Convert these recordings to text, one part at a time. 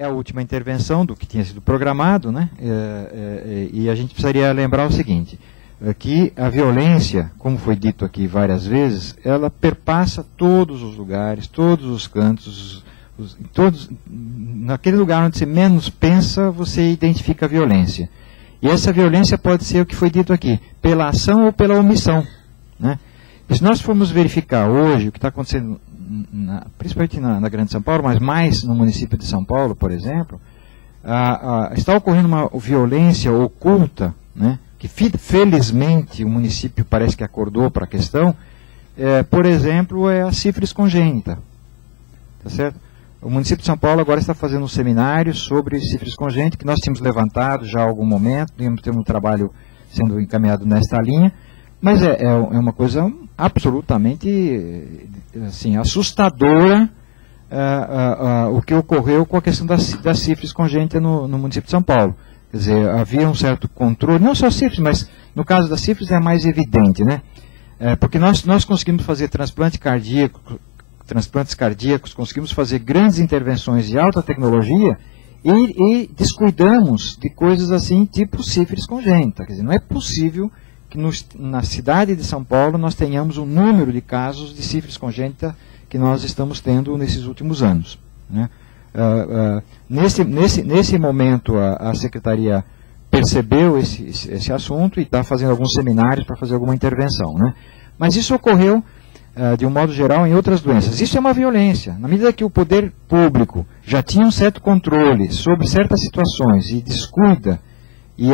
é a última intervenção do que tinha sido programado, né? E a gente precisaria lembrar o seguinte, que a violência, como foi dito aqui várias vezes, ela perpassa todos os lugares, todos os cantos, naquele lugar onde você menos pensa, você identifica a violência. E essa violência pode ser o que foi dito aqui, pela ação ou pela omissão, né? E se nós formos verificar hoje o que está acontecendo, principalmente na Grande São Paulo, mas mais no município de São Paulo, por exemplo, está ocorrendo uma violência oculta, né, que felizmente o município parece que acordou para a questão, por exemplo, é a sífilis congênita. Tá certo? O município de São Paulo agora está fazendo um seminário sobre sífilis congênita, que nós tínhamos levantado já há algum momento, temos um trabalho sendo encaminhado nesta linha, mas é uma coisa absolutamente assim, assustadora o que ocorreu com a questão da sífilis congênita no município de São Paulo. Quer dizer, havia um certo controle, não só sífilis, mas no caso da sífilis é mais evidente, né? Porque nós conseguimos fazer transplantes cardíacos, conseguimos fazer grandes intervenções de alta tecnologia e descuidamos de coisas assim, tipo sífilis congênita. Quer dizer, não é possível que na cidade de São Paulo nós tenhamos um número de casos de sífilis congênita que nós estamos tendo nesses últimos anos, né? Nesse momento a Secretaria percebeu esse assunto e está fazendo alguns seminários para fazer alguma intervenção, né? Mas isso ocorreu de um modo geral em outras doenças. Isso é uma violência. Na medida que o poder público já tinha um certo controle sobre certas situações e descuida e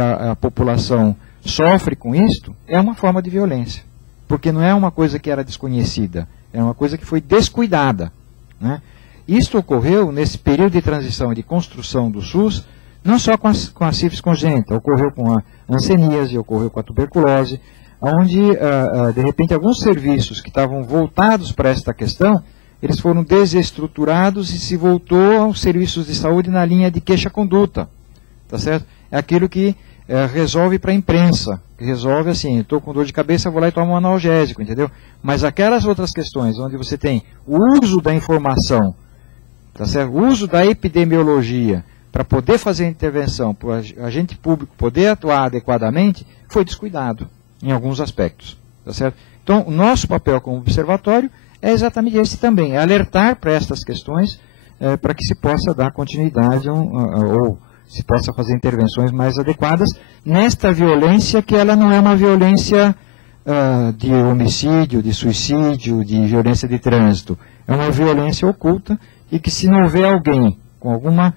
a população sofre com isto, é uma forma de violência. Porque não é uma coisa que era desconhecida, é uma coisa que foi descuidada, né? Isto ocorreu nesse período de transição e de construção do SUS, não só com a sífilis congênita, ocorreu com a hanseníase, ocorreu com a tuberculose, onde, de repente, alguns serviços que estavam voltados para esta questão, eles foram desestruturados e se voltou aos serviços de saúde na linha de queixa-conduta, tá certo? É aquilo que resolve para a imprensa, que resolve assim, estou com dor de cabeça, vou lá e tomo um analgésico, entendeu? Mas aquelas outras questões, onde você tem o uso da informação, tá certo? O uso da epidemiologia para poder fazer a intervenção, para o agente público poder atuar adequadamente, foi descuidado em alguns aspectos, tá certo? Então, o nosso papel como observatório é exatamente esse também, é alertar para estas questões, para que se possa dar continuidade ou se possa fazer intervenções mais adequadas nesta violência, que ela não é uma violência de homicídio, de suicídio, de violência de trânsito. É uma violência oculta e que, se não houver alguém com alguma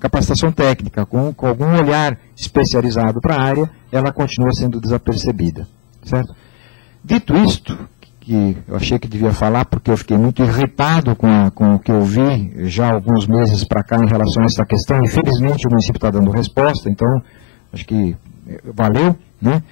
capacitação técnica, com algum olhar especializado para a área, ela continua sendo desapercebida, certo? Dito isto, que eu achei que devia falar porque eu fiquei muito irritado com o que eu vi já há alguns meses para cá em relação a essa questão, e felizmente o município está dando resposta, então acho que valeu, né?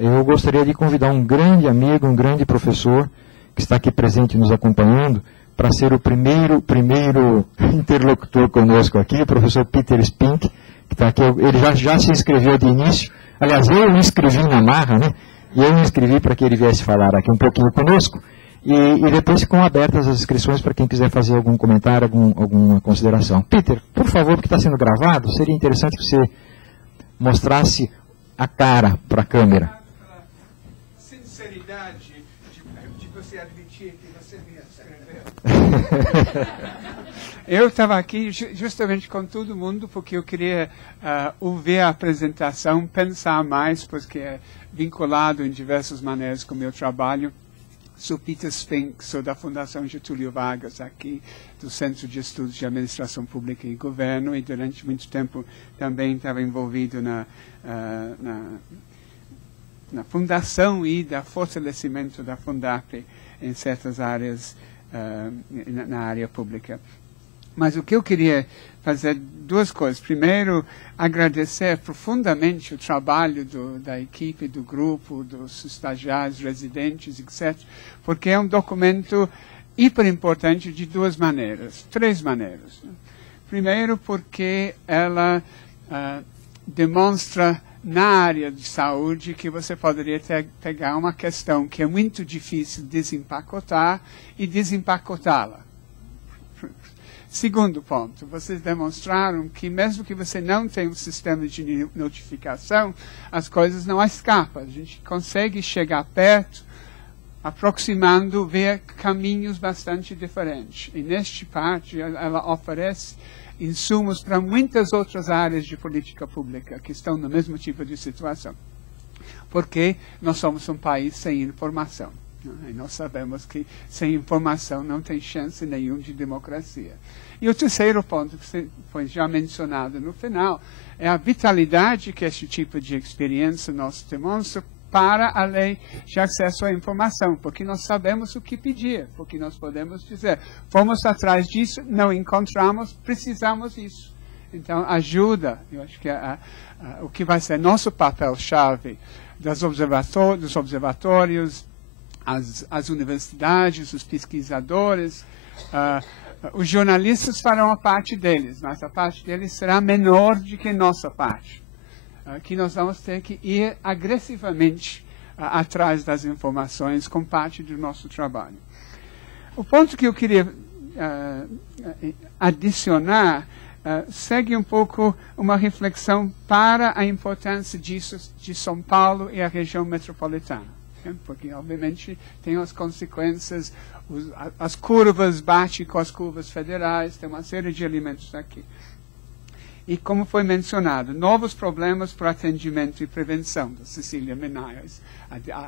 Eu gostaria de convidar um grande amigo, um grande professor que está aqui presente nos acompanhando, para ser o primeiro interlocutor conosco aqui, o professor Peter Spink, que está aqui. Ele já se inscreveu de início. Aliás, eu me inscrevi na marra, né? E eu me inscrevi para que ele viesse falar aqui um pouquinho conosco. E depois ficam abertas as inscrições para quem quiser fazer algum comentário, alguma consideração. Peter, por favor, porque está sendo gravado, seria interessante que você mostrasse a cara para a câmera. Sinceridade de você admitir que você me escreveu. Eu estava aqui justamente com todo mundo porque eu queria ouvir a apresentação, pensar mais, porque é vinculado em diversas maneiras com o meu trabalho. Sou Peter Spink, sou da Fundação Getúlio Vargas aqui, do Centro de Estudos de Administração Pública e Governo, e durante muito tempo também estava envolvido na fundação e da fortalecimento da Fundap em certas áreas, na área pública. Mas o que eu queria fazer, duas coisas. Primeiro, agradecer profundamente o trabalho da equipe, do grupo, dos estagiários, residentes, etc., porque é um documento hiper importante de duas maneiras, três maneiras. Primeiro, porque ela demonstra na área de saúde que você poderia pegar uma questão que é muito difícil desempacotar e desempacotá-la. Segundo ponto, vocês demonstraram que mesmo que você não tenha um sistema de notificação, as coisas não escapam. A gente consegue chegar perto, aproximando, ver caminhos bastante diferentes. E neste parte, ela oferece insumos para muitas outras áreas de política pública que estão no mesmo tipo de situação. Porque nós somos um país sem informação. E nós sabemos que sem informação não tem chance nenhuma de democracia. E o terceiro ponto, que foi já mencionado no final, é a vitalidade que este tipo de experiência nos demonstra para a lei de acesso à informação, porque nós sabemos o que pedir, porque nós podemos dizer, fomos atrás disso, não encontramos, precisamos disso. Então, ajuda, eu acho que o que vai ser nosso papel-chave dos observatórios, as universidades, os pesquisadores, os jornalistas farão a parte deles, mas a parte deles será menor do que nossa parte. Que nós vamos ter que ir agressivamente atrás das informações com parte do nosso trabalho. O ponto que eu queria adicionar segue um pouco uma reflexão para a importância disso de São Paulo e a região metropolitana. Porque, obviamente, tem as consequências, as curvas batem com as curvas federais, tem uma série de elementos aqui. E, como foi mencionado, novos problemas para atendimento e prevenção, da Cecília Menares,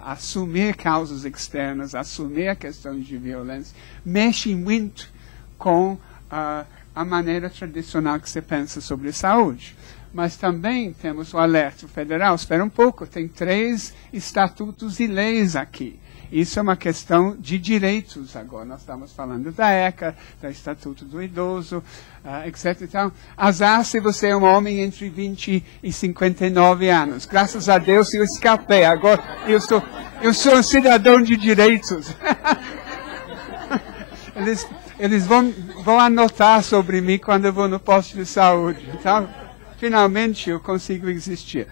assumir causas externas, assumir a questão de violência, mexe muito com a maneira tradicional que se pensa sobre saúde. Mas também temos o alerta federal. Espera um pouco, tem 3 estatutos e leis aqui. Isso é uma questão de direitos agora. Nós estamos falando da ECA, do Estatuto do Idoso, etc. Então, azar se você é um homem entre 20 e 59 anos. Graças a Deus eu escapei. Agora eu sou um cidadão de direitos. Eles vão anotar sobre mim quando eu vou no posto de saúde. Então, finalmente eu consigo existir.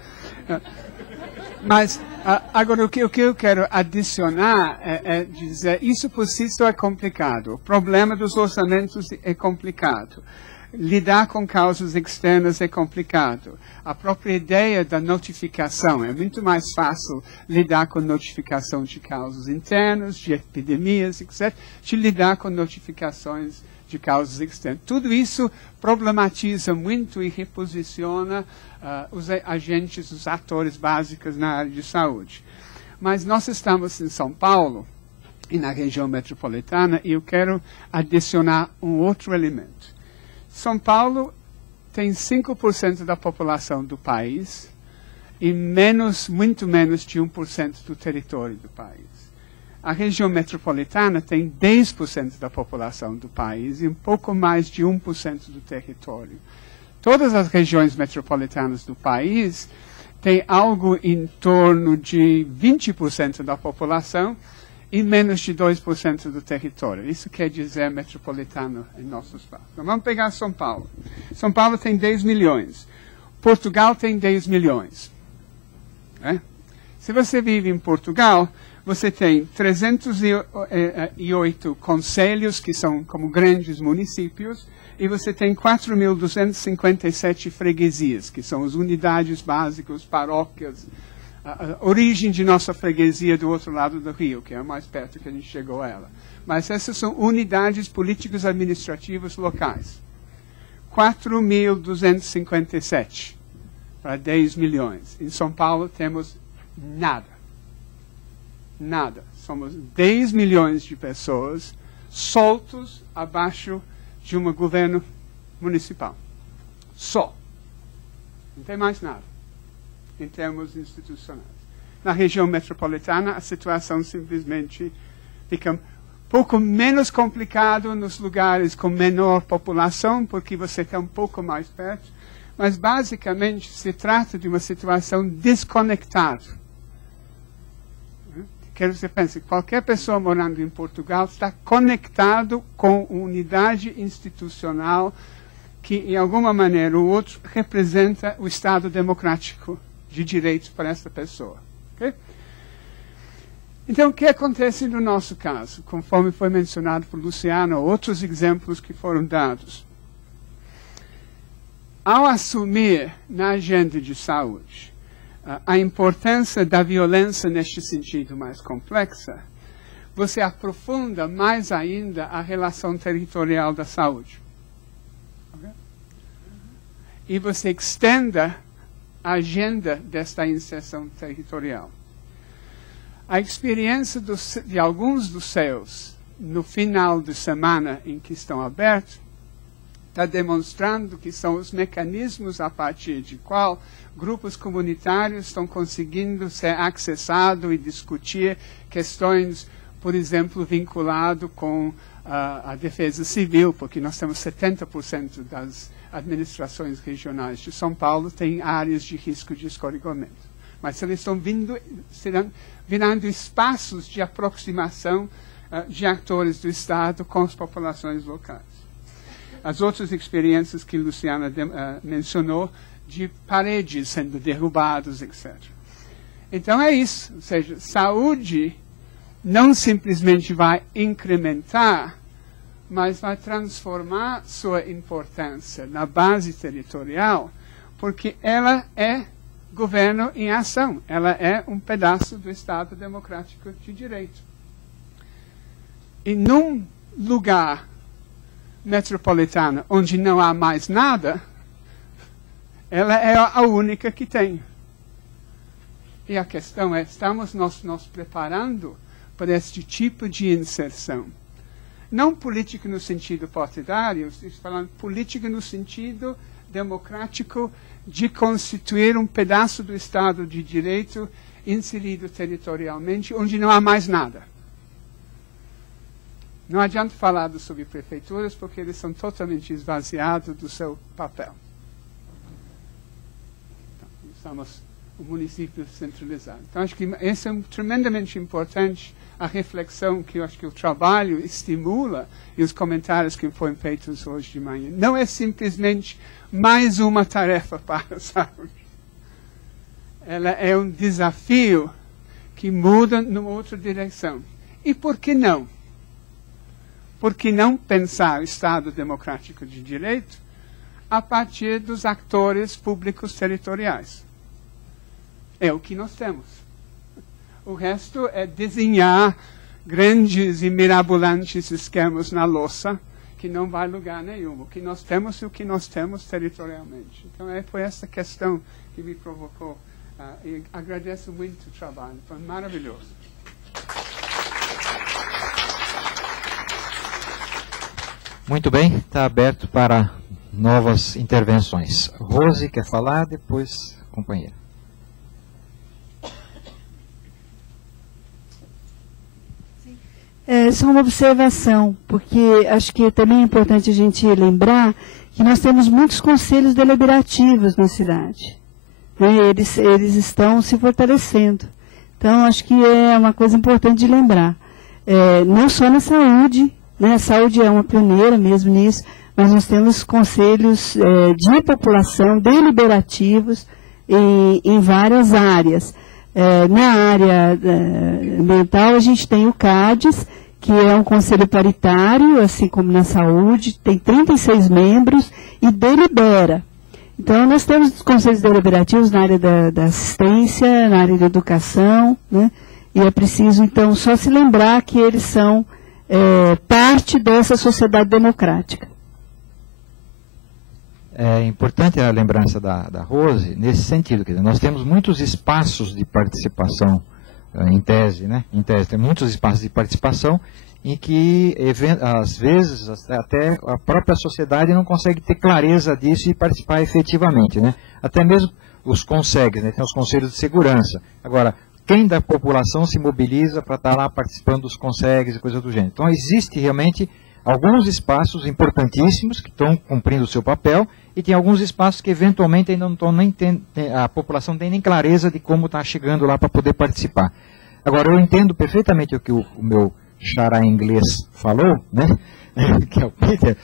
Mas, agora, o que eu quero adicionar é dizer, isso por si só é complicado. O problema dos orçamentos é complicado. Lidar com causas externas é complicado. A própria ideia da notificação, é muito mais fácil lidar com notificação de causas internas, de epidemias, etc., de lidar com notificações de causas externas. Tudo isso problematiza muito e reposiciona os agentes, os atores básicos na área de saúde. Mas nós estamos em São Paulo e na região metropolitana e eu quero adicionar um outro elemento. São Paulo tem 5% da população do país e muito menos de 1% do território do país. A região metropolitana tem 10% da população do país e um pouco mais de 1% do território. Todas as regiões metropolitanas do país têm algo em torno de 20% da população e menos de 2% do território. Isso quer dizer metropolitano em nosso espaço. Então, vamos pegar São Paulo. São Paulo tem 10 milhões. Portugal tem 10 milhões. Se você vive em Portugal, você tem 308 concelhos, que são como grandes municípios, e você tem 4.257 freguesias, que são as unidades básicas, paróquias, a origem de nossa freguesia do outro lado do rio, que é a mais perto que a gente chegou a ela. Mas essas são unidades políticas administrativas locais. 4.257 para 10 milhões. Em São Paulo temos nada. Nada. Somos 10 milhões de pessoas soltos abaixo de um governo municipal. Só. Não tem mais nada em termos institucionais. Na região metropolitana, a situação simplesmente fica um pouco menos complicada nos lugares com menor população, porque você está um pouco mais perto, mas basicamente se trata de uma situação desconectada. Quero que você pense, qualquer pessoa morando em Portugal está conectado com uma unidade institucional que, em alguma maneira ou outra, representa o Estado democrático de direitos para essa pessoa. Okay? Então, o que acontece no nosso caso? Conforme foi mencionado por Luciano, outros exemplos que foram dados. Ao assumir na agenda de saúde a importância da violência neste sentido mais complexa, você aprofunda mais ainda a relação territorial da saúde. Okay? E você extenda a agenda desta inserção territorial. A experiência de alguns dos CEUs no final de semana em que estão abertos está demonstrando que são os mecanismos a partir de qual grupos comunitários estão conseguindo ser acessados e discutir questões, por exemplo, vinculado com a defesa civil, porque nós temos 70% das administrações regionais de São Paulo têm áreas de risco de escorregamento. Mas eles estão virando espaços de aproximação de atores do Estado com as populações locais. As outras experiências que Luciana mencionou, de paredes sendo derrubadas, etc. Então é isso, ou seja, saúde não simplesmente vai incrementar, mas vai transformar sua importância na base territorial, porque ela é governo em ação, ela é um pedaço do Estado Democrático de Direito. E num lugar metropolitano onde não há mais nada, ela é a única que tem. E a questão é, estamos nos preparando para este tipo de inserção? Não política no sentido partidário, estou falando política no sentido democrático de constituir um pedaço do Estado de Direito inserido territorialmente, onde não há mais nada. Não adianta falar das subprefeituras, porque eles são totalmente esvaziados do seu papel. Então, estamos um município centralizado. Então, acho que isso é tremendamente importante, a reflexão que eu acho que o trabalho estimula e os comentários que foram feitos hoje de manhã. Não é simplesmente mais uma tarefa para a saúde. Ela é um desafio que muda numa outra direção. E por que não? Por que não pensar o Estado Democrático de Direito a partir dos atores públicos territoriais? É o que nós temos. O resto é desenhar grandes e mirabolantes esquemas na louça que não vai a lugar nenhum. O que nós temos e o que nós temos territorialmente. Então, foi essa questão que me provocou. E agradeço muito o trabalho. Foi maravilhoso. Muito bem, está aberto para novas intervenções. Rose quer falar, depois companheira. Só uma observação, porque acho que também é importante a gente lembrar que nós temos muitos conselhos deliberativos na cidade. Né? Eles estão se fortalecendo. Então, acho que é uma coisa importante de lembrar. Não só na saúde, né? A saúde é uma pioneira mesmo nisso, mas nós temos conselhos de população deliberativos em várias áreas. Na área ambiental, a gente tem o CADES, que é um conselho paritário, assim como na saúde, tem 36 membros e delibera. Então, nós temos conselhos deliberativos na área da assistência, na área da educação, né? E é preciso, então, só se lembrar que eles são parte dessa sociedade democrática. É importante a lembrança da Rose nesse sentido, quer dizer, nós temos muitos espaços de participação em tese, né? Em tese, tem muitos espaços de participação em que, às vezes, até a própria sociedade não consegue ter clareza disso e participar efetivamente, né? Até mesmo os CONSEGs, né? Tem os conselhos de segurança. Agora, quem da população se mobiliza para estar lá participando dos CONSEGs e coisas do gênero? Então, existe realmente alguns espaços importantíssimos que estão cumprindo o seu papel e tem alguns espaços que eventualmente ainda não estão a população não tem nem clareza de como está chegando lá para poder participar. Agora, eu entendo perfeitamente o que o meu xará inglês falou, né? Que é o Peter,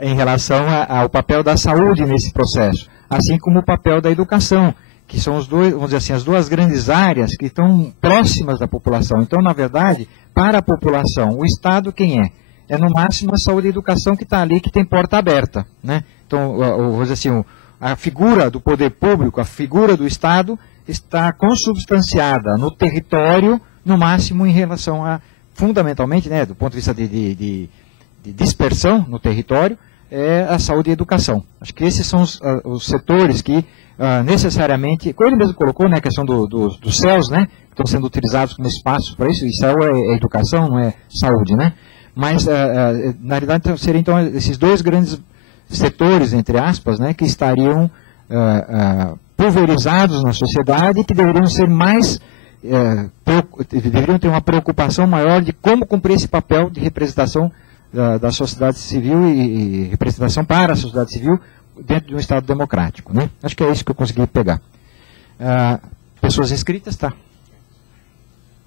em relação ao papel da saúde nesse processo, assim como o papel da educação, que são os dois, vamos dizer assim, as duas grandes áreas que estão próximas da população. Então, na verdade, para a população, o Estado quem é? É no máximo a saúde e a educação que está ali, que tem porta aberta, né? Então, vamos dizer assim, a figura do poder público, a figura do Estado, está consubstanciada no território, no máximo em relação a, fundamentalmente, né, do ponto de vista de dispersão no território, é a saúde e a educação. Acho que esses são os setores que necessariamente, como ele mesmo colocou, né, a questão dos céus, né, que estão sendo utilizados como espaço para isso, e céu é educação, não é saúde, né? Mas, na realidade, seriam então esses dois grandes setores, entre aspas, né, que estariam pulverizados na sociedade e que deveriam ser mais, deveriam ter uma preocupação maior de como cumprir esse papel de representação da sociedade civil e representação para a sociedade civil dentro de um Estado democrático, né? Acho que é isso que eu consegui pegar. Pessoas inscritas, tá?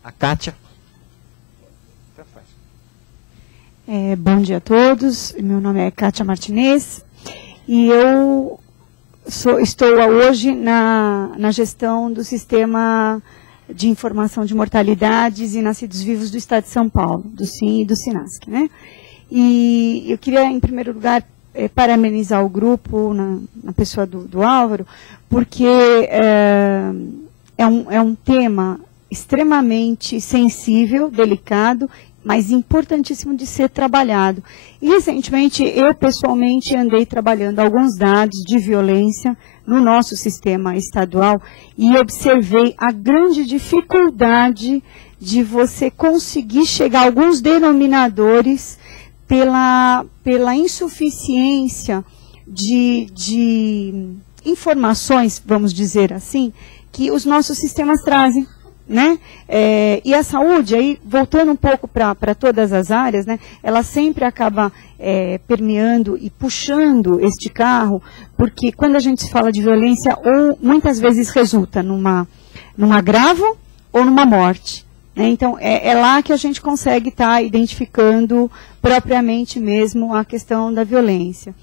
A Kátia. Bom dia a todos, meu nome é Kátia Martinez e eu estou hoje na gestão do Sistema de Informação de Mortalidades e Nascidos Vivos do Estado de São Paulo, do SIM e do SINASC, né? E eu queria, em primeiro lugar, parabenizar o grupo, na pessoa do Álvaro, porque é um tema extremamente sensível, delicado, mas importantíssimo de ser trabalhado. E, recentemente, eu pessoalmente andei trabalhando alguns dados de violência no nosso sistema estadual e observei a grande dificuldade de você conseguir chegar a alguns denominadores pela insuficiência de informações, vamos dizer assim, que os nossos sistemas trazem. Né? E a saúde, aí, voltando um pouco para todas as áreas, né, ela sempre acaba permeando e puxando este carro, porque quando a gente fala de violência, ou muitas vezes resulta num agravo ou numa morte. Né? Então, é lá que a gente consegue estar identificando propriamente mesmo a questão da violência.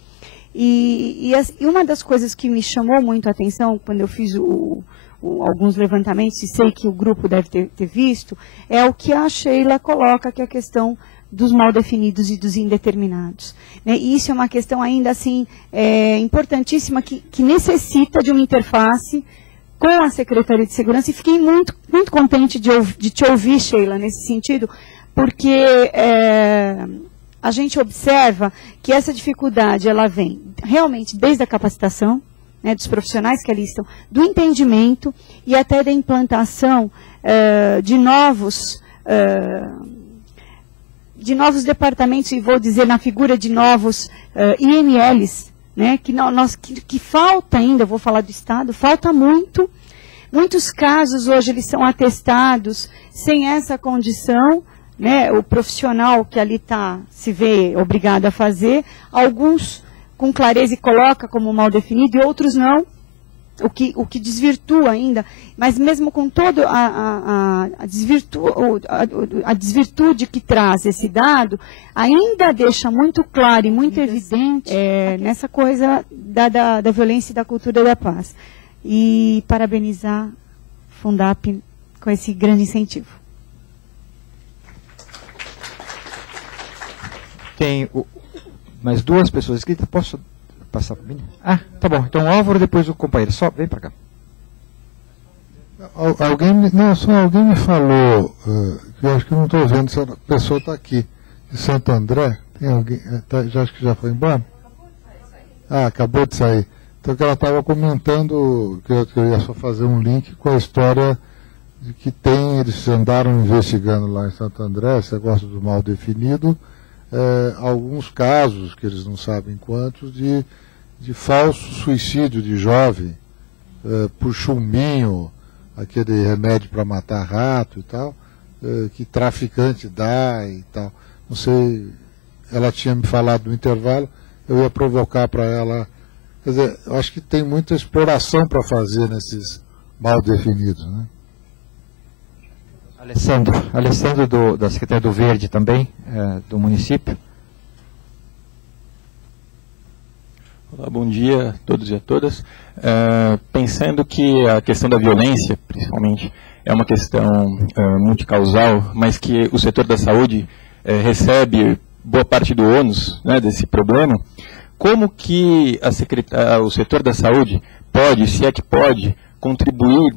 E uma das coisas que me chamou muito a atenção quando eu fiz alguns levantamentos, e sei que o grupo deve ter visto, é o que a Sheila coloca, que é a questão dos mal definidos e dos indeterminados. Né? E isso é uma questão ainda assim importantíssima, que necessita de uma interface com a Secretaria de Segurança, e fiquei muito, muito contente de te ouvir, Sheila, nesse sentido, porque a gente observa que essa dificuldade ela vem realmente desde a capacitação, né, dos profissionais que ali estão, do entendimento e até da implantação de novos departamentos, e vou dizer na figura de novos IMLs, né, que falta ainda, vou falar do Estado, falta muito. Muitos casos hoje eles são atestados sem essa condição, né, o profissional que ali se vê obrigado a fazer, alguns com clareza e coloca como mal definido, e outros não, o que desvirtua ainda, mas mesmo com todo a desvirtude que traz esse dado, ainda deixa muito claro e muito evidente nessa coisa da violência e da cultura da paz. E parabenizar a Fundap com esse grande incentivo. Tem mais duas pessoas escritas. Posso passar para mim? Ah, tá bom. Então, Álvaro, depois o companheiro. Só vem para cá. Alguém me falou, que eu acho que não estou vendo se a pessoa está aqui, de Santo André. Tem alguém? Acho que já foi embora? Ah, acabou de sair. Então, que ela estava comentando que eu ia só fazer um link com a história de que eles andaram investigando lá em Santo André, esse negócio do mal definido, alguns casos, que eles não sabem quantos, de falso suicídio de jovem, por chumbinho, aquele remédio para matar rato e tal, que traficante dá e tal. Não sei, ela tinha me falado no intervalo, eu ia provocar para ela. Quer dizer, eu acho que tem muita exploração para fazer nesses mal definidos, né? Alessandro da Secretaria do Verde também, do município. Olá, bom dia a todos e a todas. Pensando que a questão da violência, principalmente, é uma questão multicausal, mas que o setor da saúde recebe boa parte do ônus, né, desse problema, como que o setor da saúde pode, se é que pode, contribuir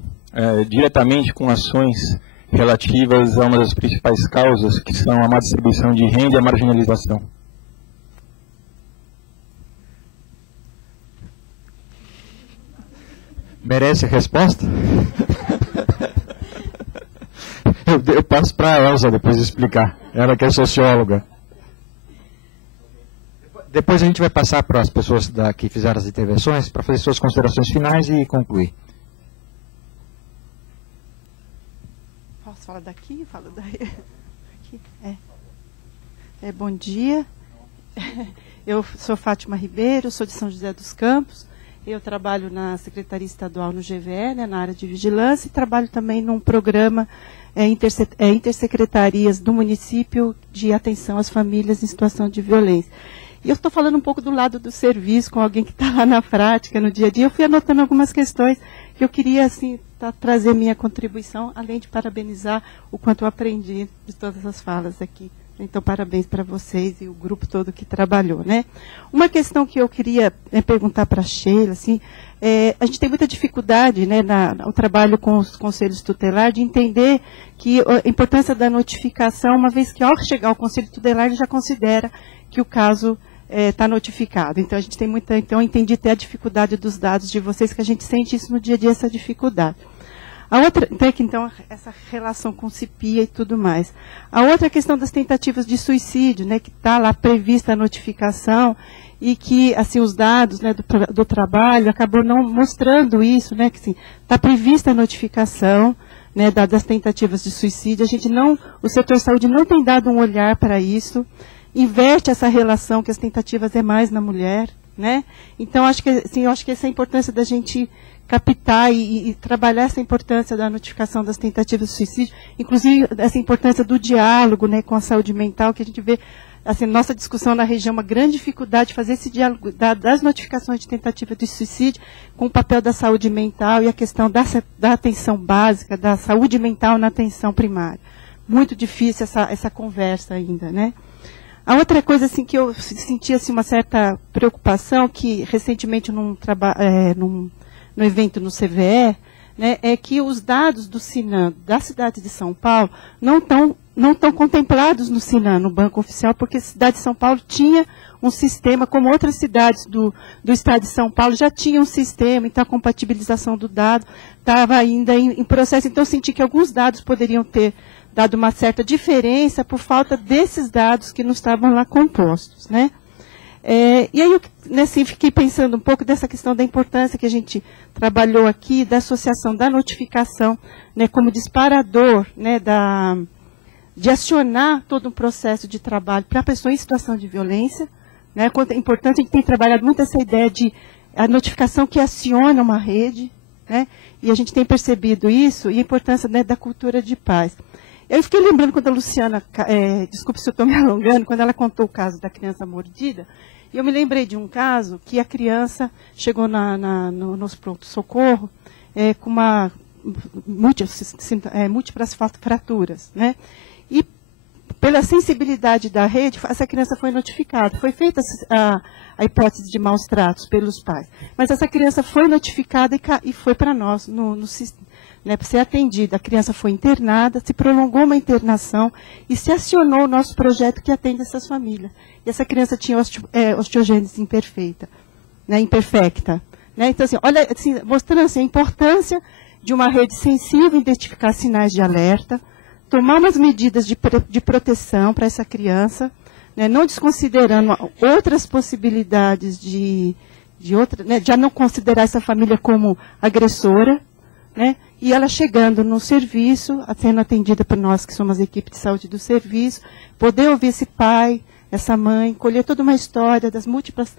diretamente com ações relativas a uma das principais causas, que são a má distribuição de renda e a marginalização? Merece a resposta? eu passo para a Elza depois de explicar. Ela que é socióloga. Depois a gente vai passar para as pessoas que fizeram as intervenções para fazer suas considerações finais e concluir. Posso falar daqui? Falo daí. Aqui. Bom dia. Eu sou Fátima Ribeiro, sou de São José dos Campos. Eu trabalho na Secretaria Estadual no GVE, né, na área de vigilância, e trabalho também num programa intersecretarias do município de atenção às famílias em situação de violência. E eu estou falando um pouco do lado do serviço, com alguém que está lá na prática, no dia a dia. Eu fui anotando algumas questões que eu queria assim, trazer minha contribuição, além de parabenizar o quanto eu aprendi de todas as falas aqui. Então, parabéns para vocês e o grupo todo que trabalhou, né? Uma questão que eu queria perguntar para a Sheila, assim, a gente tem muita dificuldade, né, no trabalho com os conselhos tutelares, de entender que a importância da notificação, uma vez que ao chegar ao conselho tutelar, ele já considera que o caso está notificado. Então, a gente tem muita... Então, eu entendi até a dificuldade dos dados de vocês, que a gente sente isso no dia a dia, essa dificuldade. A outra, então, essa relação com CIPIA e tudo mais. A outra questão das tentativas de suicídio, né, que está lá prevista a notificação e que, assim, os dados, né, do trabalho acabam não mostrando isso, né, que, assim, está prevista a notificação, né, das tentativas de suicídio. A gente não, o setor saúde não tem dado um olhar para isso, inverte essa relação que as tentativas é mais na mulher, né? Então, acho que, assim, eu acho que essa é a importância da gente captar e trabalhar essa importância da notificação das tentativas de suicídio, inclusive essa importância do diálogo, né, com a saúde mental, que a gente vê, assim, nossa discussão na região, uma grande dificuldade de fazer esse diálogo das notificações de tentativa de suicídio com o papel da saúde mental e a questão da atenção básica, da saúde mental na atenção primária. Muito difícil essa conversa ainda, né? A outra coisa, assim, que eu senti, assim, uma certa preocupação, que recentemente no evento no CVE, né, é que os dados do Sinan da cidade de São Paulo não estão contemplados no Sinan, no Banco Oficial, porque a cidade de São Paulo tinha um sistema, como outras cidades do estado de São Paulo já tinham um sistema, então a compatibilização do dado estava ainda em processo. Então eu senti que alguns dados poderiam ter dado uma certa diferença por falta desses dados que não estavam lá compostos, né? E aí eu, assim, fiquei pensando um pouco dessa questão da importância que a gente trabalhou aqui, da associação da notificação, né, como disparador, né, de acionar todo um processo de trabalho para a pessoa em situação de violência. Né, quanto é importante, a gente tem trabalhado muito essa ideia de a notificação que aciona uma rede, né, e a gente tem percebido isso e a importância, né, da cultura de paz. Eu fiquei lembrando quando a Luciana, desculpe se eu estou me alongando, quando ela contou o caso da criança mordida, e eu me lembrei de um caso que a criança chegou nos pronto-socorro com múltiplas fraturas, né? E pela sensibilidade da rede, essa criança foi notificada. Foi feita a hipótese de maus tratos pelos pais. Mas essa criança foi notificada e foi para nós, né, para ser atendida. A criança foi internada, se prolongou uma internação e se acionou o nosso projeto que atende essas famílias. E essa criança tinha osteogênese imperfeita, né, imperfecta. Né? Então, assim, olha, assim, mostrando assim, a importância de uma rede sensível, identificar sinais de alerta, tomar umas medidas de proteção para essa criança, né, não desconsiderando outras possibilidades né, de não considerar essa família como agressora, né, e ela chegando no serviço, sendo atendida por nós, que somos a equipe de saúde do serviço, poder ouvir esse pai, essa mãe, colher toda uma história das múltiplas,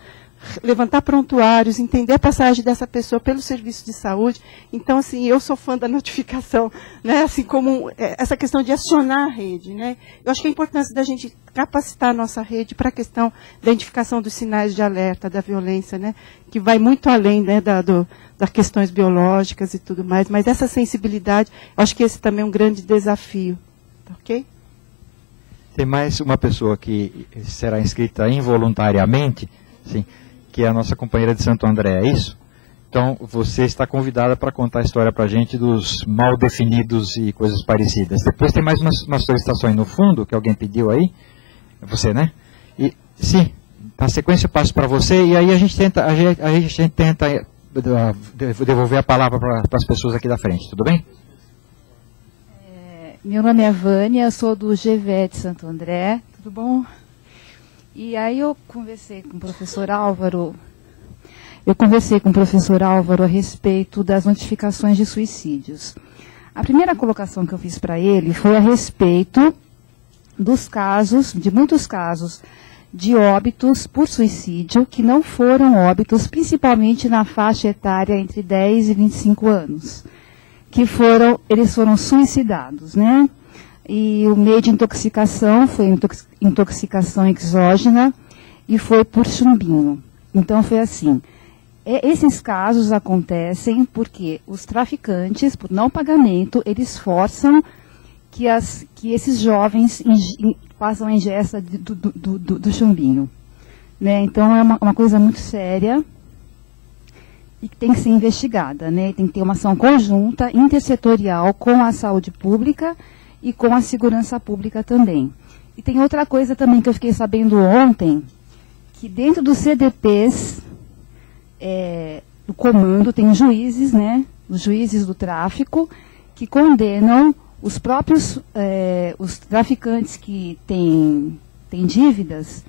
levantar prontuários, entender a passagem dessa pessoa pelo serviço de saúde. Então, assim, eu sou fã da notificação, né? Assim como essa questão de acionar a rede, né? Eu acho que a importância da gente capacitar a nossa rede para a questão da identificação dos sinais de alerta da violência, né? Que vai muito além, né, das questões biológicas e tudo mais, mas essa sensibilidade, eu acho que esse também é um grande desafio, ok? Tem mais uma pessoa que será inscrita involuntariamente, sim, que é a nossa companheira de Santo André, é isso? Então, você está convidada para contar a história para a gente dos mal definidos e coisas parecidas. Depois tem mais umas solicitações no fundo, que alguém pediu aí. É você, né? E, sim, na sequência eu passo para você e aí a gente tenta devolver a palavra para as pessoas aqui da frente, tudo bem? Meu nome é Vânia, eu sou do GV de Santo André, tudo bom? E aí eu conversei com o professor Álvaro, a respeito das notificações de suicídios. A primeira colocação que eu fiz para ele foi a respeito dos casos, de muitos casos, de óbitos por suicídio, que não foram óbitos, principalmente na faixa etária entre 10 e 25 anos, que eles foram suicidados, né? E o meio de intoxicação foi intoxicação exógena e foi por chumbinho. Então foi assim, esses casos acontecem porque os traficantes, por não pagamento, eles forçam que esses jovens façam a ingesta do chumbinho, né? Então é uma coisa muito séria e que tem que ser investigada, né? Tem que ter uma ação conjunta, intersetorial, com a saúde pública e com a segurança pública também. E tem outra coisa também que eu fiquei sabendo ontem, que dentro dos CDPs, do comando, tem juízes, né? Os juízes do tráfico, que condenam os próprios os traficantes que têm dívidas,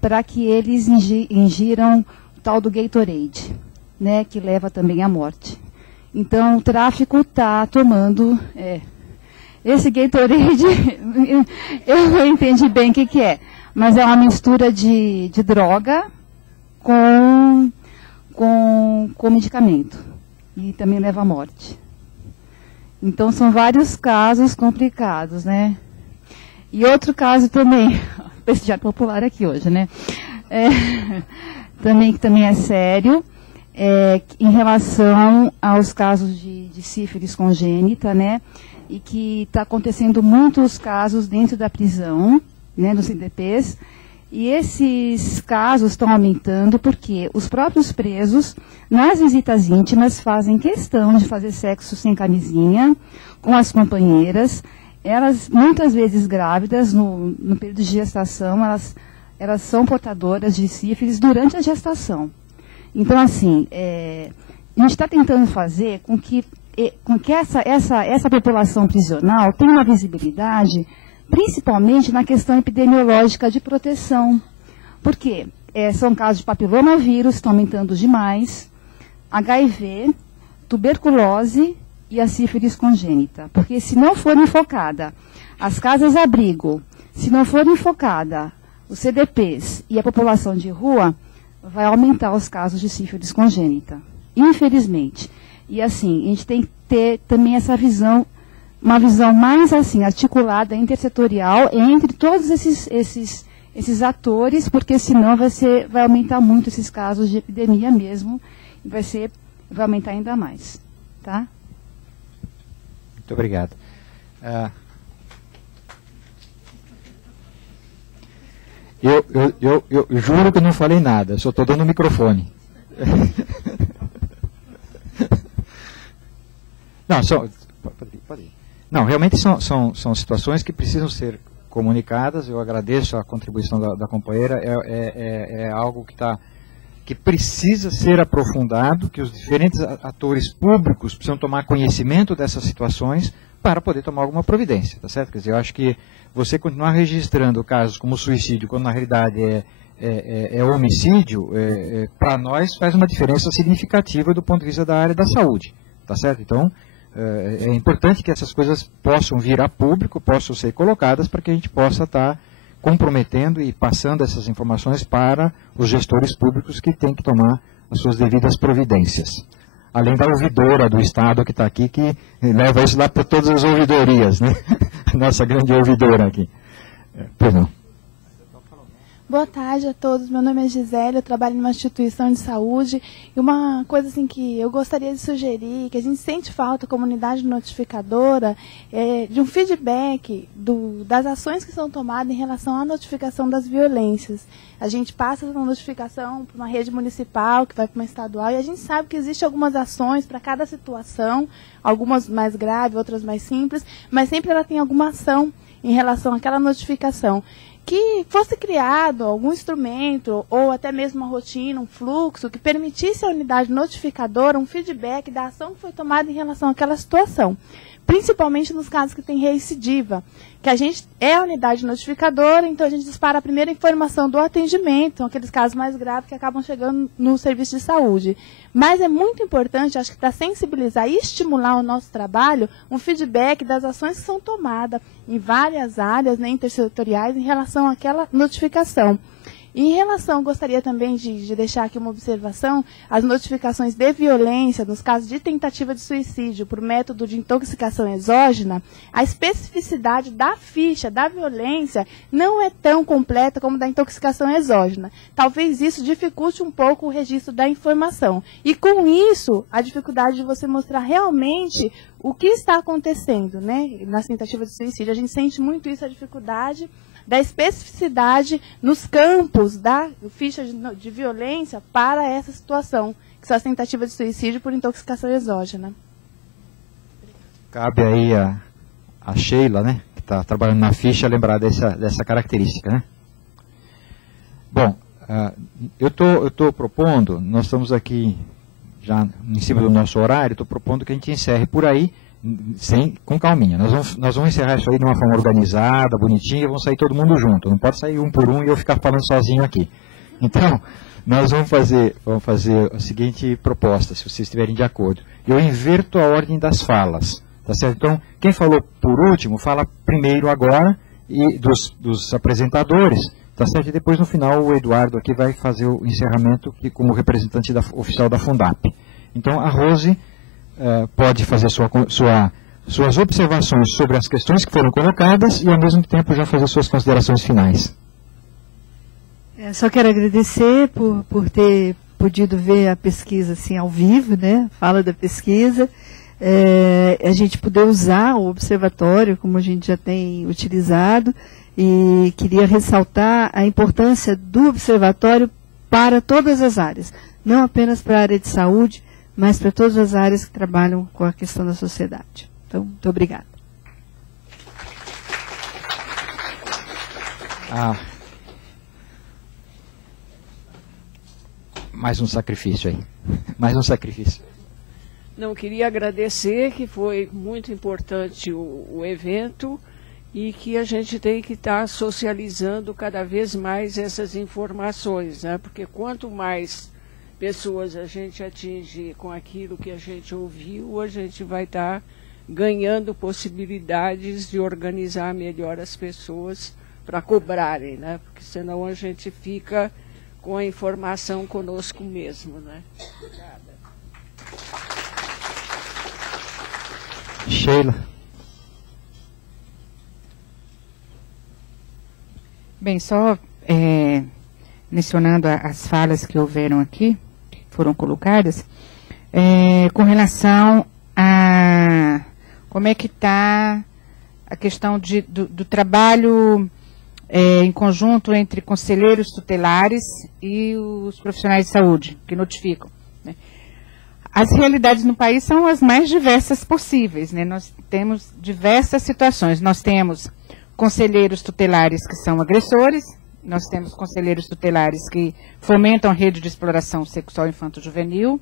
para que eles ingiram o tal do Gatorade, né, que leva também à morte. Então, o tráfico está tomando esse Gatorade, eu não entendi bem o que é, mas é uma mistura de droga com medicamento, e também leva à morte. Então, são vários casos complicados, né? E outro caso também, prestigiado popular aqui hoje, né? Que também é sério, em relação aos casos de sífilis congênita, né? E que está acontecendo muitos casos dentro da prisão, né, nos CDPs, e esses casos estão aumentando porque os próprios presos, nas visitas íntimas, fazem questão de fazer sexo sem camisinha, com as companheiras. Elas, muitas vezes grávidas, no período de gestação, elas são portadoras de sífilis durante a gestação. Então, assim, a gente está tentando fazer com que essa população prisional tenha uma visibilidade, principalmente na questão epidemiológica de proteção. Por quê? São casos de papilomavírus, estão aumentando demais, HIV, tuberculose e a sífilis congênita. Porque se não for enfocada as casas-abrigo, se não for enfocada os CDPs e a população de rua, vai aumentar os casos de sífilis congênita, infelizmente. E assim, a gente tem que ter também essa visão, uma visão mais assim, articulada, intersetorial, entre todos esses atores, porque senão vai aumentar muito esses casos de epidemia mesmo, e vai aumentar ainda mais. Tá? Muito obrigado. Eu juro que eu não falei nada, só estou dando o microfone. Não, realmente são situações que precisam ser comunicadas. Eu agradeço a contribuição da companheira. É algo que precisa ser aprofundado, que os diferentes atores públicos precisam tomar conhecimento dessas situações para poder tomar alguma providência, tá certo? Quer dizer, eu acho que você continuar registrando casos como suicídio, quando na realidade é homicídio, para nós faz uma diferença significativa do ponto de vista da área da saúde, tá certo? Então, é importante que essas coisas possam vir a público, possam ser colocadas para que a gente possa estar comprometendo e passando essas informações para os gestores públicos que têm que tomar as suas devidas providências. Além da ouvidora do Estado que está aqui, que leva isso lá para todas as ouvidorias, né? Nossa grande ouvidora aqui. Perdão. Boa tarde a todos, meu nome é Gisele, eu trabalho numa instituição de saúde e uma coisa assim que eu gostaria de sugerir, que a gente sente falta, a comunidade notificadora, de um feedback das ações que são tomadas em relação à notificação das violências. A gente passa essa notificação para uma rede municipal, que vai para uma estadual, e a gente sabe que existem algumas ações para cada situação, algumas mais graves, outras mais simples, mas sempre ela tem alguma ação em relação àquela notificação. Que fosse criado algum instrumento ou até mesmo uma rotina, um fluxo que permitisse à unidade notificadora um feedback da ação que foi tomada em relação àquela situação. Principalmente nos casos que tem recidiva, que a gente é a unidade notificadora, então a gente dispara a primeira informação do atendimento, são aqueles casos mais graves que acabam chegando no serviço de saúde. Mas é muito importante, acho que para sensibilizar e estimular o nosso trabalho, um feedback das ações que são tomadas em várias áreas, né, intersetoriais em relação àquela notificação. Em relação, gostaria também de deixar aqui uma observação, as notificações de violência, nos casos de tentativa de suicídio por método de intoxicação exógena, a especificidade da ficha da violência não é tão completa como da intoxicação exógena. Talvez isso dificulte um pouco o registro da informação. E com isso, a dificuldade de você mostrar realmente o que está acontecendo, né, nas tentativas de suicídio. A gente sente muito isso, a dificuldade da especificidade nos campos da ficha de violência para essa situação, que são as tentativas de suicídio por intoxicação exógena. Cabe aí a Sheila, né, que está trabalhando na ficha, lembrar dessa característica, né? Bom, eu tô propondo, nós estamos aqui já em cima do nosso horário, estou propondo que a gente encerre por aí, com calminha. Nós vamos encerrar isso aí de uma forma organizada, bonitinha, vamos sair todo mundo junto. Não pode sair um por um e eu ficar falando sozinho aqui. Então, nós vamos fazer a seguinte proposta, se vocês estiverem de acordo. Eu inverto a ordem das falas, tá certo? Então, quem falou por último, fala primeiro agora, e dos apresentadores, tá certo? E depois, no final, o Eduardo aqui vai fazer o encerramento como representante oficial da Fundap. Então, a Rose pode fazer suas observações sobre as questões que foram colocadas e, ao mesmo tempo, já fazer suas considerações finais. Só quero agradecer por ter podido ver a pesquisa assim, ao vivo, né? Fala da pesquisa. A gente poder usar o observatório, como a gente já tem utilizado, e queria ressaltar a importância do observatório para todas as áreas, não apenas para a área de saúde, mas para todas as áreas que trabalham com a questão da sociedade. Então, muito obrigada. Mais um sacrifício aí. Mais um sacrifício. Não, queria agradecer, que foi muito importante o evento e que a gente tem que estar socializando cada vez mais essas informações, né? Porque quanto mais pessoas a gente atinge com aquilo que a gente ouviu, a gente vai estar ganhando possibilidades de organizar melhor as pessoas para cobrarem, né? Porque senão a gente fica com a informação conosco mesmo, né? Obrigada. Sheila. Bem, só mencionando as falas que houveram aqui, que foram colocadas, com relação a como é que está a questão do trabalho em conjunto entre conselheiros tutelares e os profissionais de saúde, que notificam, né? As realidades no país são as mais diversas possíveis, né? Nós temos diversas situações. Nós temos conselheiros tutelares que são agressores, nós temos conselheiros tutelares que fomentam a rede de exploração sexual infanto-juvenil,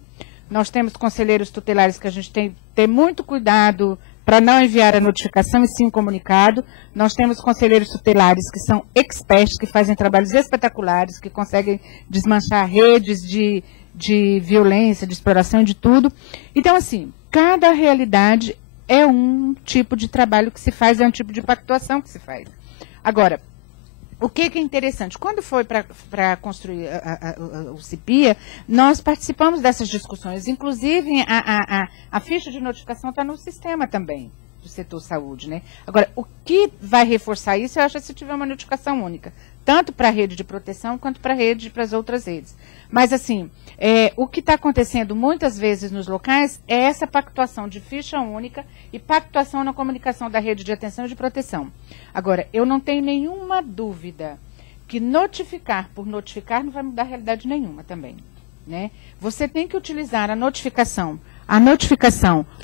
nós temos conselheiros tutelares que a gente tem que ter muito cuidado para não enviar a notificação e sim o comunicado. Nós temos conselheiros tutelares que são experts, que fazem trabalhos espetaculares, que conseguem desmanchar redes de violência, de exploração e de tudo. Então, assim, cada realidade é um tipo de trabalho que se faz, é um tipo de pactuação que se faz. Agora, o que é interessante? Quando foi para construir o CIPIA, nós participamos dessas discussões. Inclusive, a ficha de notificação está no sistema também, do setor saúde, né? Agora, o que vai reforçar isso, eu acho, se tiver uma notificação única, tanto para a rede de proteção, quanto para as outras redes. Mas, assim, o que está acontecendo muitas vezes nos locais é essa pactuação de ficha única e pactuação na comunicação da rede de atenção e de proteção. Agora, eu não tenho nenhuma dúvida que notificar por notificar não vai mudar realidade nenhuma também, né? Você tem que utilizar a notificação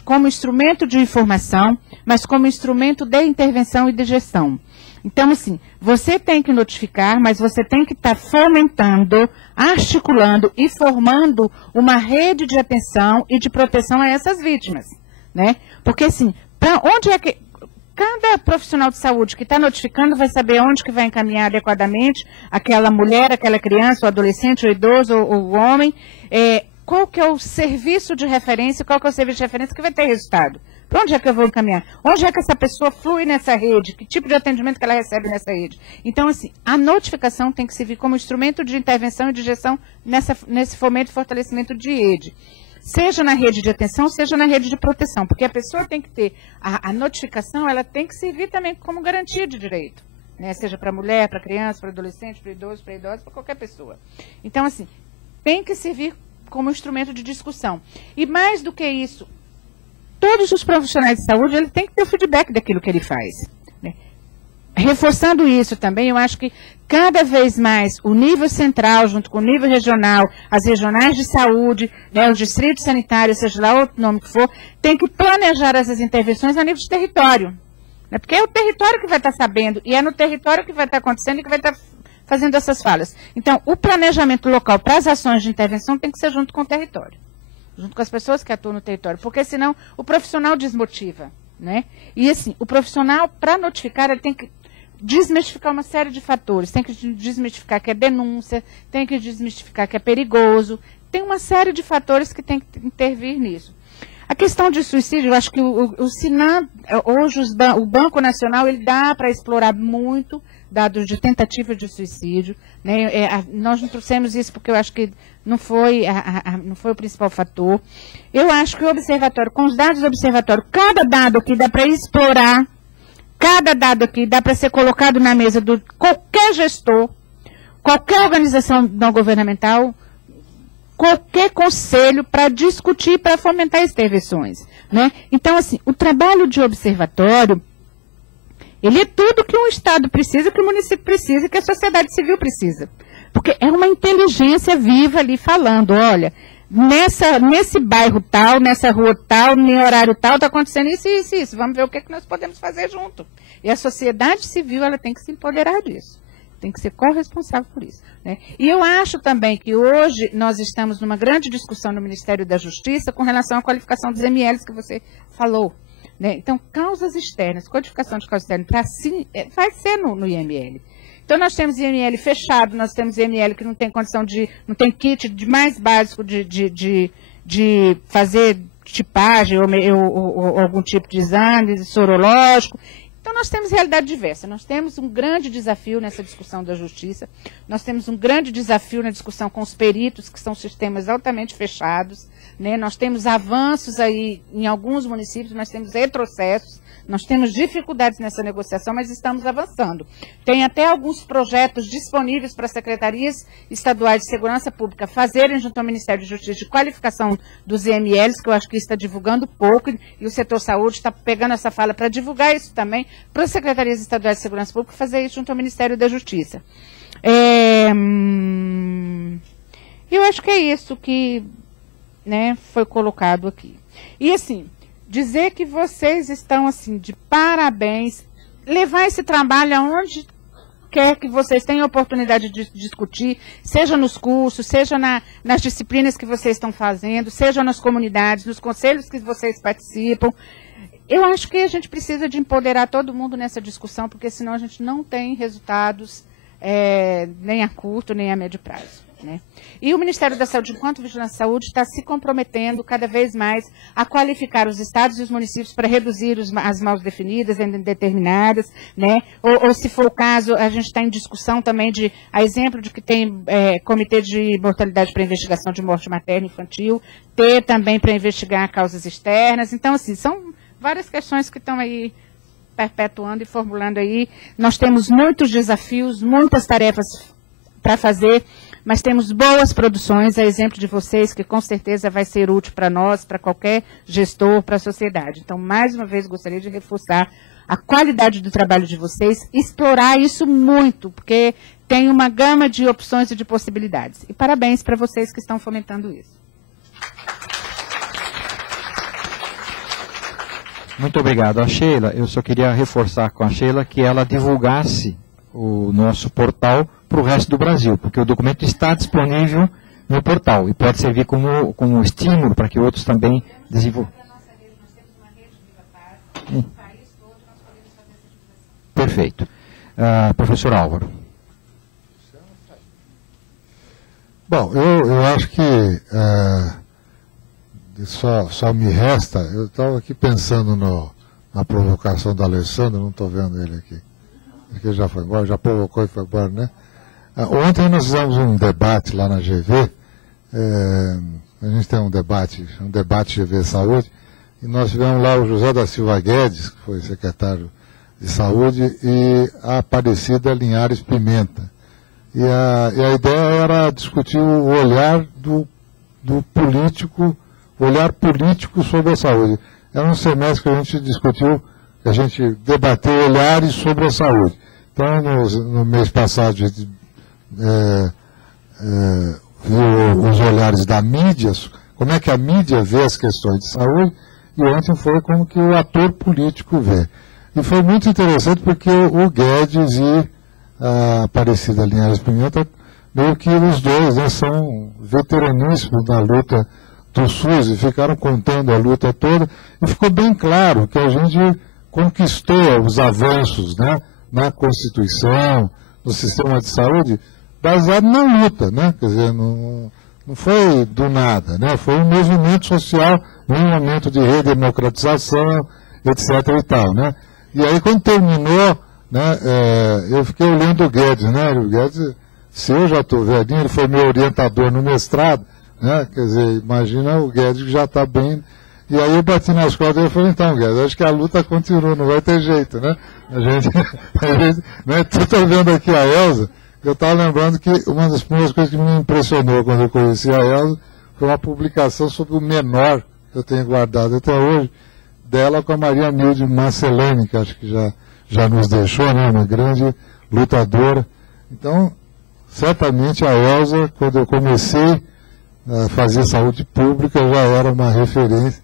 como instrumento de informação, mas como instrumento de intervenção e de gestão. Então, assim, você tem que notificar, mas você tem que estar fomentando, articulando e formando uma rede de atenção e de proteção a essas vítimas, né? Porque, assim, para onde é que... Cada profissional de saúde que está notificando vai saber onde que vai encaminhar adequadamente aquela mulher, aquela criança, o adolescente, o idoso, o homem, qual que é o serviço de referência, qual que é o serviço de referência que vai ter resultado. Para onde é que eu vou encaminhar? Onde é que essa pessoa flui nessa rede? Que tipo de atendimento que ela recebe nessa rede? Então, assim, a notificação tem que servir como instrumento de intervenção e de gestão nesse fomento e fortalecimento de rede. Seja na rede de atenção, seja na rede de proteção, porque a pessoa tem que ter, a notificação, ela tem que servir também como garantia de direito, né? Seja para mulher, para criança, para adolescente, para idoso, para qualquer pessoa. Então, assim, tem que servir como instrumento de discussão. E mais do que isso, todos os profissionais de saúde, ele tem que ter o feedback daquilo que ele faz, né? Reforçando isso também, eu acho que cada vez mais o nível central, junto com o nível regional, as regionais de saúde, né, os distritos sanitários, seja lá o nome que for, tem que planejar essas intervenções a nível de território, né? Porque é o território que vai estar sabendo, e é no território que vai estar acontecendo e que vai estar fazendo essas falhas. Então, o planejamento local para as ações de intervenção tem que ser junto com o território, junto com as pessoas que atuam no território, porque senão o profissional desmotiva, né? E assim, o profissional, para notificar, ele tem que desmistificar uma série de fatores, tem que desmistificar que é denúncia, tem que desmistificar que é perigoso, tem uma série de fatores que tem que intervir nisso. A questão de suicídio, eu acho que o SINAM, hoje o Banco Nacional, ele dá para explorar muito dados de tentativa de suicídio, né? Nós não trouxemos isso porque eu acho que não foi o principal fator. Eu acho que o observatório, com os dados do observatório, cada dado aqui dá para explorar, cada dado aqui dá para ser colocado na mesa de qualquer gestor, qualquer organização não governamental, qualquer conselho para discutir, para fomentar intervenções, né? Então, assim, o trabalho de observatório, ele é tudo que um Estado precisa, que o município precisa, que a sociedade civil precisa. Porque é uma inteligência viva ali falando, olha, nesse bairro tal, nessa rua tal, no horário tal, está acontecendo isso, isso, isso. Vamos ver o que nós podemos fazer junto. E a sociedade civil, ela tem que se empoderar disso. Tem que ser corresponsável por isso, né? E eu acho também que hoje nós estamos numa grande discussão no Ministério da Justiça com relação à qualificação dos MLs que você falou, né? Então, causas externas, codificação de causas externas, vai ser no IML. Então, nós temos IML fechado, nós temos IML que não tem condição não tem kit de mais básico de fazer tipagem ou algum tipo de exame sorológico. Então, nós temos realidade diversa. Nós temos um grande desafio nessa discussão da justiça. Nós temos um grande desafio na discussão com os peritos, que são sistemas altamente fechados, né? Nós temos avanços aí em alguns municípios, nós temos retrocessos, nós temos dificuldades nessa negociação, mas estamos avançando. Tem até alguns projetos disponíveis para as secretarias estaduais de segurança pública fazerem junto ao Ministério da Justiça de qualificação dos IMLs, que eu acho que está divulgando pouco, e o setor saúde está pegando essa fala para divulgar isso também para as secretarias estaduais de segurança pública fazer isso junto ao Ministério da Justiça. Eu acho que é isso que, né, foi colocado aqui. E assim, dizer que vocês estão assim de parabéns, levar esse trabalho aonde quer que vocês tenham oportunidade de discutir, seja nos cursos, seja nas disciplinas que vocês estão fazendo, seja nas comunidades, nos conselhos que vocês participam. Eu acho que a gente precisa de empoderar todo mundo nessa discussão, porque senão a gente não tem resultados nem a curto, nem a médio prazo. né? E o Ministério da Saúde, enquanto Vigilância da Saúde, está se comprometendo cada vez mais a qualificar os estados e os municípios para reduzir as mal definidas, indeterminadas, né? Ou se for o caso, a gente está em discussão também a exemplo de que tem comitê de mortalidade para investigação de morte materna e infantil, ter também para investigar causas externas. Então, assim, são várias questões que estão aí perpetuando e formulando aí. Nós temos muitos desafios, muitas tarefas para fazer, mas temos boas produções, a exemplo de vocês, que com certeza vai ser útil para nós, para qualquer gestor, para a sociedade. Então, mais uma vez, gostaria de reforçar a qualidade do trabalho de vocês, explorar isso muito, porque tem uma gama de opções e de possibilidades. E parabéns para vocês que estão fomentando isso. Muito obrigado. A Sheila, eu só queria reforçar com a Sheila que ela divulgasse o nosso portal para o resto do Brasil, porque o documento está disponível no portal e pode servir como estímulo para que outros também desenvolvam. Perfeito. Professor Álvaro. Bom, eu acho que só me resta, eu estava aqui pensando na provocação do Alessandro, não estou vendo ele aqui. Ele já foi embora, já provocou e foi embora, né? Ontem nós fizemos um debate lá na GV, a gente tem um debate GV Saúde, e nós tivemos lá o José da Silva Guedes, que foi secretário de Saúde, e a Aparecida Linhares Pimenta. E a ideia era discutir o olhar do político, olhar político sobre a saúde. Era um semestre que a gente discutiu, que a gente debateu olhares sobre a saúde. Então, no mês passado, a gente viu os olhares da mídia, como é que a mídia vê as questões de saúde, e ontem foi como que o ator político vê. E foi muito interessante porque o Guedes e a Aparecida Linhares Pimenta, meio que os dois, né, são veteraníssimos na luta do SUS e ficaram contando a luta toda, e ficou bem claro que a gente conquistou os avanços, né, na Constituição, no sistema de saúde, baseado na luta, né, quer dizer, não foi do nada, né, foi um movimento social, um momento de redemocratização, etc. e tal, né. E aí quando terminou, né, eu fiquei olhando o Guedes, né, o Guedes, se eu já estou velhinho, ele foi meu orientador no mestrado, né, quer dizer, imagina o Guedes que já está bem. E aí eu bati nas costas e falei, então, Guedes, acho que a luta continua, não vai ter jeito, né? A gente né, tu está vendo aqui a Elza, eu estava lembrando que uma das primeiras coisas que me impressionou quando eu conheci a Elza foi uma publicação sobre o menor que eu tenho guardado até hoje, dela com a Maria Nilde Marcelene, que acho que já nos deixou, né, uma grande lutadora. Então, certamente a Elza, quando eu comecei a fazer saúde pública, já era uma referência.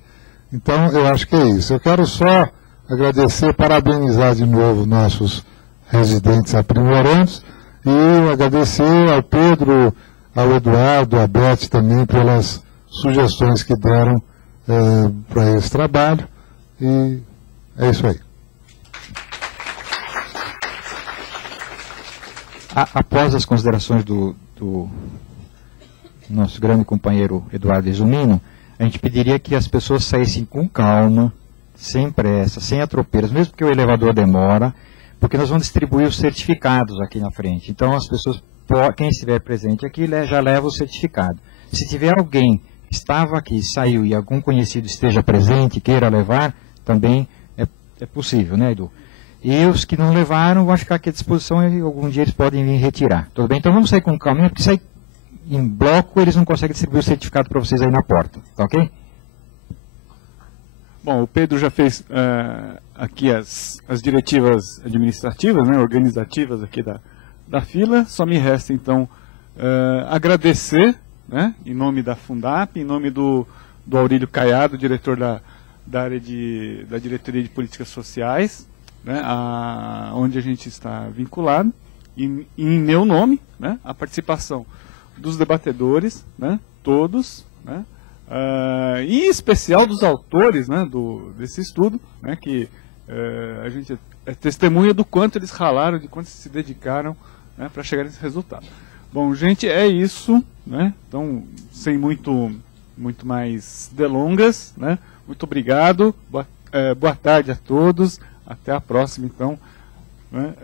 Então, eu acho que é isso. Eu quero só agradecer, parabenizar de novo nossos residentes aprimorantes e agradecer ao Pedro, ao Eduardo, à Beth também pelas sugestões que deram para esse trabalho. E é isso aí. Após as considerações do nosso grande companheiro Eduardo Exumino, a gente pediria que as pessoas saíssem com calma, sem pressa, sem atropeiros, mesmo que o elevador demora, porque nós vamos distribuir os certificados aqui na frente. Então as pessoas, quem estiver presente aqui, já leva o certificado. Se tiver alguém que estava aqui, saiu e algum conhecido esteja presente, queira levar, também é possível, né, Edu? E os que não levaram vão ficar aqui à disposição e algum dia eles podem vir retirar. Tudo bem? Então vamos sair com calma, porque sair em bloco eles não conseguem distribuir o certificado para vocês aí na porta. Tá ok? Bom, o Pedro já fez aqui as diretivas administrativas, né, organizativas aqui da fila. Só me resta, então, agradecer, né, em nome da Fundap, em nome do Aurélio Caiado, diretor da área da Diretoria de Políticas Sociais, né, onde a gente está vinculado, e em meu nome, né, a participação dos debatedores, né, todos, né, e em especial dos autores, né, desse estudo, né, que a gente é testemunha do quanto eles ralaram, de quanto se dedicaram, né, para chegar nesse resultado. Bom, gente, é isso, né? Então, sem muito mais delongas, né? Muito obrigado, boa tarde a todos, até a próxima, então. Né?